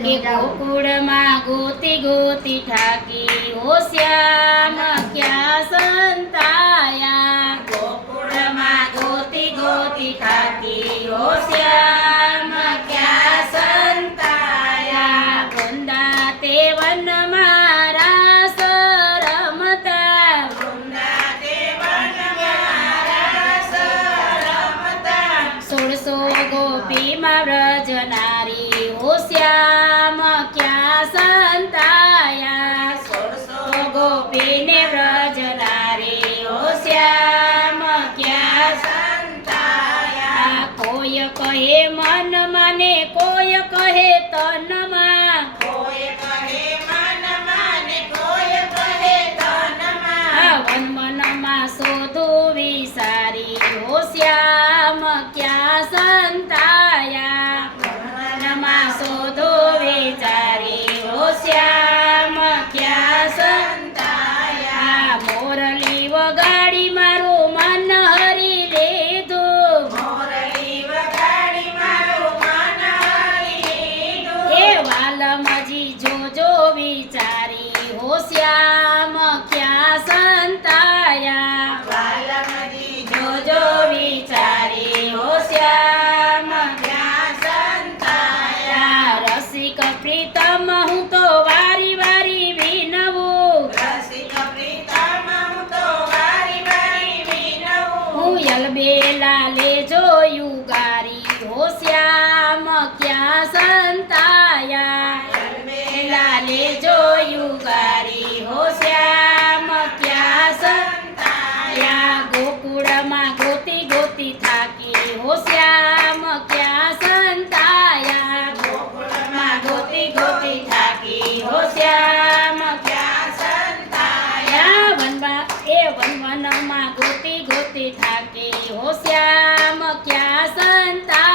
કે ગોકુળમાં ગોતી ગોતી થાકી હો શ્યામ ક્યાં સંતાયા ગોકુળમાં ગોતી ગોતી થાકી હો શ્યામ ક્યાં સંતાયા વૃંદા તે વનમાં રાસ રમતા વૃંદા તે વનમાં રાસ રમતા 16 ગોપીમાં વ્રજનારી હો શ્યામ ક્યાં સંતાયા 16 ગોપીને વ્રજનારી હો શ્યામ ક્યાં સંતાયા કોઈ કહે મનમાં ને કોઈ કહે તનમાં કોઈ કહે મનમાં ને કોઈ કહે તનમાં વન મનમાં શોધું વિસારી હો શ્યામ ક્યાં સંતાયા વનમાં શોધું વિચારી હો શ્યામ ક્યાં સંતાયા મોરલી વગાડી મારું મન હરી લીધું મોરલી વગાડી મારું મન હરી લીધું એ વાલમજી જોજો વિચારી હો શ્યામ ક્યાં સંતાયા વાલમજી જોજો વિચારી હો શ્યામ ક્યાં સંતાયા રસિક પ્રીતમ હું તો વારી વારી વિનવું રસિક પ્રીતમ હું તો વારી વારી વિનવું હું યલબેલા લે જોયું ગારી હો શ્યામ ક્યાં સંતાયા યલબેલા લે જોયું ગારી હો શ્યામ ક્યાં સંતાયા ગોકુળમાં ગોતી ગોતી થાકી હો શ્યામ ક્યાં સંતાયા ગોકુળમાં ગોતી ગોતી થાકી હો શ્યામ ક્યાં સંતાયા વનમાં ગોતી ગોતી થાકી હો શ્યામ ક્યાં સંતાયા